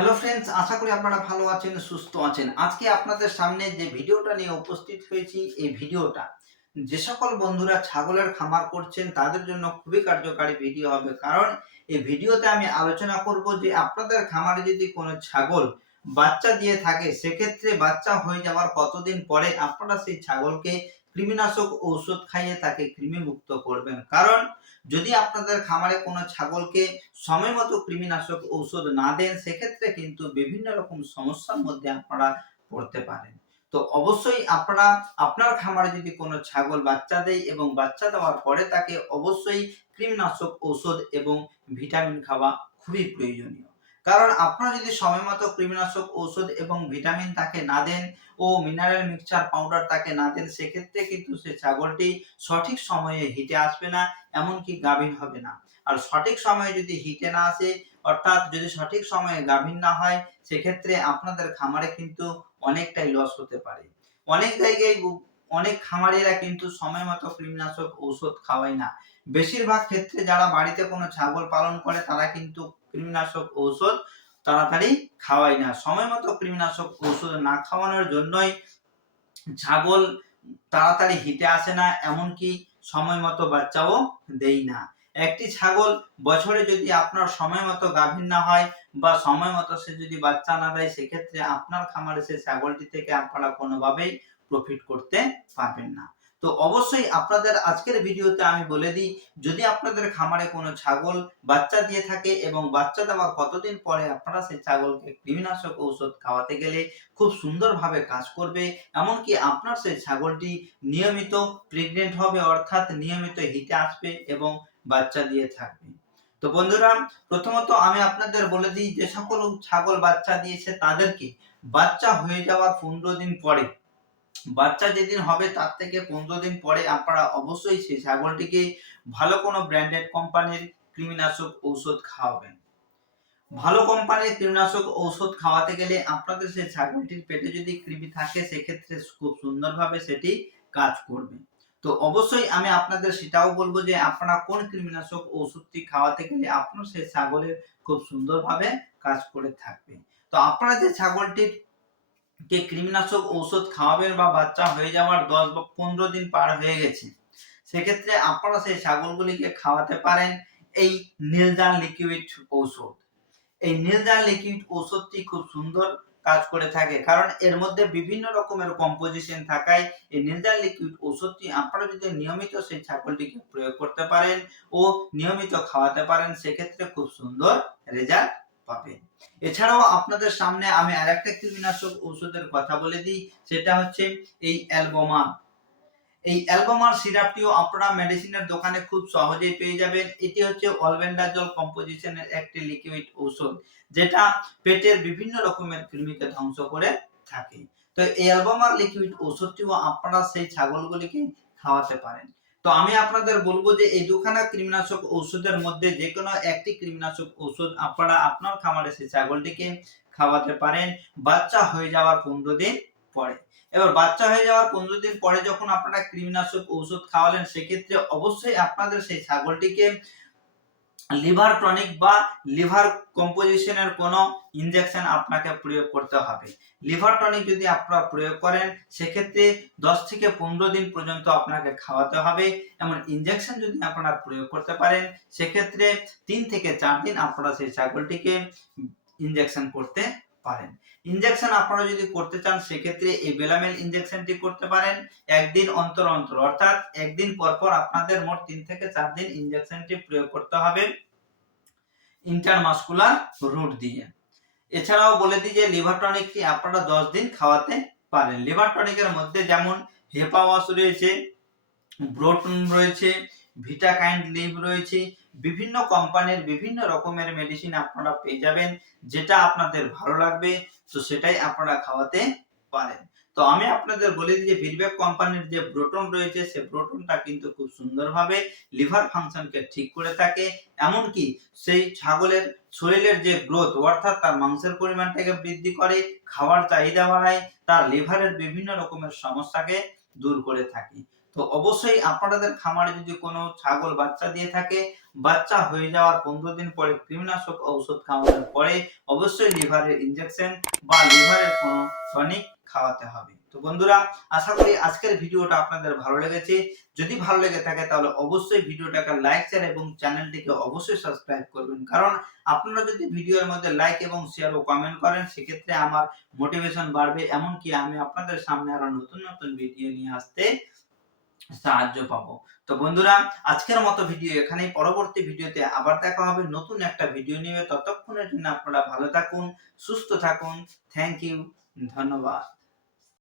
Hello friends, আশা করি আপনারা ভালো আছেন, সুস্থ আছেন। আজকে আপনাদের সামনে যে ভিডিওটা নিয়ে উপস্থিত হয়েছি, এই ভিডিওটা যে সকল বন্ধুরা ছাগলের খামার করছেন তাদের জন্য খুবই কার্যকারী ভিডিও হবে। কারণ এই ভিডিওতে আমি আলোচনা করব যে আপনাদের খামারে যদি কোনো ছাগল বাচ্চা দিয়ে থাকে, সেক্ষেত্রে বাচ্চা হয়ে যাওয়ার কতদিন পরে আপনারা সেই ছাগলকে কৃমিনাশক ঔষধ খাইয়ে তাকে কৃমিমুক্ত করবেন। কারণ যদি আপনাদের খামারে কোনো ছাগলকে সময় মতো কৃমিনাশক ঔষধ না দেন, সেক্ষেত্রে কিন্তু বিভিন্ন রকম সমস্যার মধ্যে আপনারা পড়তে পারেন। তো অবশ্যই আপনারা আপনার খামারে যদি কোনো ছাগল বাচ্চা দেয় এবং বাচ্চা দেওয়ার পরে তাকে অবশ্যই কৃমিনাশক ঔষধ এবং ভিটামিন খাওয়া খুবই প্রয়োজনীয়। কারণ আপনারা যদি সময় মতো কৃমিনাশক ঔষধ এবং ভিটামিন তাকে না দেন ও মিনারেল মিক্সচার পাউডার তাকে না দেন, সেক্ষেত্রে কিন্তু সে ছাগলটি সঠিক সময়ে হিটে আসবে না, এমনকি গাভীন হবে না। আর সঠিক সময়ে যদি হিটে না আসে, অর্থাৎ যদি সঠিক সময়ে গাভীর না হয়, সেক্ষেত্রে আপনাদের খামারে কিন্তু অনেকটাই লস হতে পারে। অনেক জায়গায় অনেক খামারিরা কিন্তু সময় মতো কৃমিনাশক ঔষধ খাওয়ায় না। বেশিরভাগ ক্ষেত্রে যারা বাড়িতে কোনো ছাগল পালন করে তারা কিন্তু কৃমিনাশক ঔষধ তাড়াতাড়ি খাওয়ায় না। সময় মতো কৃমিনাশক ঔষধ না খাওয়ানোর জন্যই ছাগল তাড়াতাড়ি হিটে আসে না, এমনকি সময় মতো বাচ্চাও দেয় না। একটি ছাগল বছরে যদি আপনার সময় মতো গাভীর না হয় বা সময় মতো সে যদি বাচ্চা না দেয়, সেক্ষেত্রে আপনার খামারে সে ছাগলটি থেকে আপনারা কোনোভাবেই প্রফিট করতে পারবেন না। তো অবশ্যই আপনাদের আজকের ভিডিওতে আমি বলে দিই, যদি আপনাদের খামারে কোনো ছাগল বাচ্চা দিয়ে থাকে এবং বাচ্চা দেওয়ার কতদিন পরে আপনারা সেই ছাগলকে কৃমিনাশক ঔষধ খাওয়াতে গেলে খুব সুন্দরভাবে কাজ করবে, এমনকি আপনার সেই ছাগলটি নিয়মিত প্রেগনেন্ট হবে, অর্থাৎ নিয়মিত হিটে আসবে এবং বাচ্চা দিয়ে থাকবে। তো বন্ধুরা, প্রথমত আমি আপনাদের বলে দিই, যে সকল ছাগল বাচ্চা দিয়েছে তাদেরকে বাচ্চা হয়ে যাওয়ার 15 দিন পরে, বাচ্চা যেদিন হবে তার থেকে 15 দিন পরে আপনারা অবশ্যই সেই ছাগলটিকে ভালো কোনো ব্র্যান্ডেড কোম্পানির কৃমিনাশক ঔষধ খাওয়াবেন। ভালো কোম্পানির কীটনাশক ঔষধ খাওয়াতে গেলে আপনাদের সেই ছাগলটির পেটে যদি কৃমি থাকে, সেক্ষেত্রে খুব সুন্দরভাবে সেটি কাজ করবে। তো অবশ্যই আমি আপনাদের সেটাও বলবো যে আপনারা কোন কৃমিনাশক ঔষধটি খাওয়াতে গেলে আপনার সেই ছাগলের খুব সুন্দরভাবে কাজ করে থাকবে। তো আপনারা যে ছাগলটির কে কৃমিনাশক ঔষধ খাওয়াবেন বা বাচ্চা হয়ে যাওয়ার 10 বা 15 দিন পার হয়ে গেছে, সেক্ষেত্রে আপনারা সেই ছাগলগুলিকে খাওয়াতে পারেন এই নীলজান লিকুইড ঔষধ। এই নীলজান লিকুইড ঔষধটি খুব সুন্দর কাজ করে থাকে, কারণ এর মধ্যে বিভিন্ন রকমের কম্পোজিশন থাকায় এই নীলজান লিকুইড ঔষধটি আপনারা যদি নিয়মিত সেই ছাগলটিকে প্রয়োগ করতে পারেন ও নিয়মিত খাওয়াতে পারেন, সেক্ষেত্রে খুব সুন্দর রেজাল্ট পাবেন। এছাড়াও আপনাদের সামনে আমি আরেকটা কৃমিনাশক ঔষধের কথা বলে দিই, সেটা হচ্ছে এই অ্যালবোমার। এই অ্যালবোমার সিরাপটিও আপনারা মেডিসিনের দোকানে খুব সহজেই পেয়ে যাবেন। এটি হচ্ছে অলবেন্ডাজল কম্পোজিশনের একটি লিকুইড ঔষধ, যেটা পেটের বিভিন্ন রকমের কৃমিকে ধ্বংস করে থাকে। তো এই অ্যালবোমার লিকুইড ঔষধটিও আপনারা সেই ছাগলগুলিকে খাওয়াতে পারেন। তো আমি আপনাদের বলবো যে এই দুখানা কৃমিনাশক ঔষধের মধ্যে যে কোনো একটি কৃমিনাশক ঔষধ আপনারা আপনার খামারে সেই ছাগলটিকে খাওয়াতে পারেন বাচ্চা হয়ে যাওয়ার 15 দিন পরে। এবার বাচ্চা হয়ে যাওয়ার 15 দিন পরে যখন আপনারা কৃমিনাশক ঔষধ খাওয়ালেন, সেক্ষেত্রে অবশ্যই আপনাদের সেই ছাগলটিকে লিভার টনিক বা লিভার কম্পোজিশনের কোনো ইনজেকশন আপনাকে প্রয়োগ করতে হবে। লিভার টনিক যদি আপনারা প্রয়োগ করেন, সেক্ষেত্রে 10 থেকে 15 দিন পর্যন্ত আপনাকে খাওয়াতে হবে। এমন ইনজেকশন যদি আপনারা প্রয়োগ করতে পারেন, সেক্ষেত্রে 3 থেকে 4 দিন আপনারা সেই ছাগলটিকে ইনজেকশন করতে পারেন। ইনজেকশন আপনারা যদি করতে চান, সেক্ষেত্রে এই বেলামেল ইনজেকশনটি করতে পারেন একদিন অন্তর অন্তর, অর্থাৎ একদিন পর পর আপনাদের মোট 3 থেকে 4 দিন ইনজেকশনটি প্রয়োগ করতে হবে ইন্টারমাসকুলার রুট দিয়ে। এছাড়াও বলে দিই যে লিভার টনিকটি আপনারা 10 দিন খাওয়াতে পারেন। লিভার টনিকের মধ্যে যেমন হেপাওয়াস রয়েছে, ব্রোটন রয়েছে, ভিটাকাইন্ড লিভ রয়েছে, বিভিন্ন কোম্পানির বিভিন্ন রকমের মেডিসিন আপনারা পেয়ে যাবেন। যেটা আপনাদের ভালো লাগবে তো সেটাই আপনারা খাওয়াতে পারেন। তো আমি আপনাদের বলে দিই যে ভিরবেক কোম্পানির যে ব্রোটন রয়েছে, সে ব্রোটনটা কিন্তু খুব সুন্দরভাবে লিভার ফাংশনকে ঠিক করে থাকে, এমনকি সেই ছাগলের শরীরের যে গ্রোথ, অর্থাৎ তার মাংসের পরিমাণটাকে বৃদ্ধি করে, খাওয়ার চাহিদা বাড়ায়, তার লিভারের বিভিন্ন রকমের সমস্যাকে দূর করে থাকে। তো তো অবশ্যই আপনাদের খামারে যদি কোনো ছাগল বাচ্চা দিয়ে থাকে, বাচ্চা হয়ে যাওয়ার 15 দিন পরে কৃমিনাশক ঔষধ খাওয়ানোর পরে অবশ্যই লিভারের ইনজেকশন বা লিভারের কোনো টনিক খাওয়াতে হবে। তো বন্ধুরা, আশা করি আজকের ভিডিওটা আপনাদের ভালো লেগেছে। যদি ভালো লেগে থাকে তাহলে অবশ্যই ভিডিওটাকে লাইক, শেয়ার এবং চ্যানেলটিকে অবশ্যই সাবস্ক্রাইব করবেন। কারণ আপনারা যদি ভিডিওর মধ্যে লাইক এবং শেয়ার ও কমেন্ট করেন, সেক্ষেত্রে আমার মোটিভেশন বাড়বে, এমনকি আমি আপনাদের সামনে আরো নতুন নতুন ভিডিও নিয়ে আসতে সাহায্য পাবো। তো বন্ধুরা, আজকের মতো ভিডিও এখানেই। পরবর্তী ভিডিওতে আবার দেখা হবে নতুন একটা ভিডিও নিয়ে। ততক্ষণের জন্য আপনারা ভালো থাকুন, সুস্থ থাকুন। থ্যাংক ইউ, ধন্যবাদ।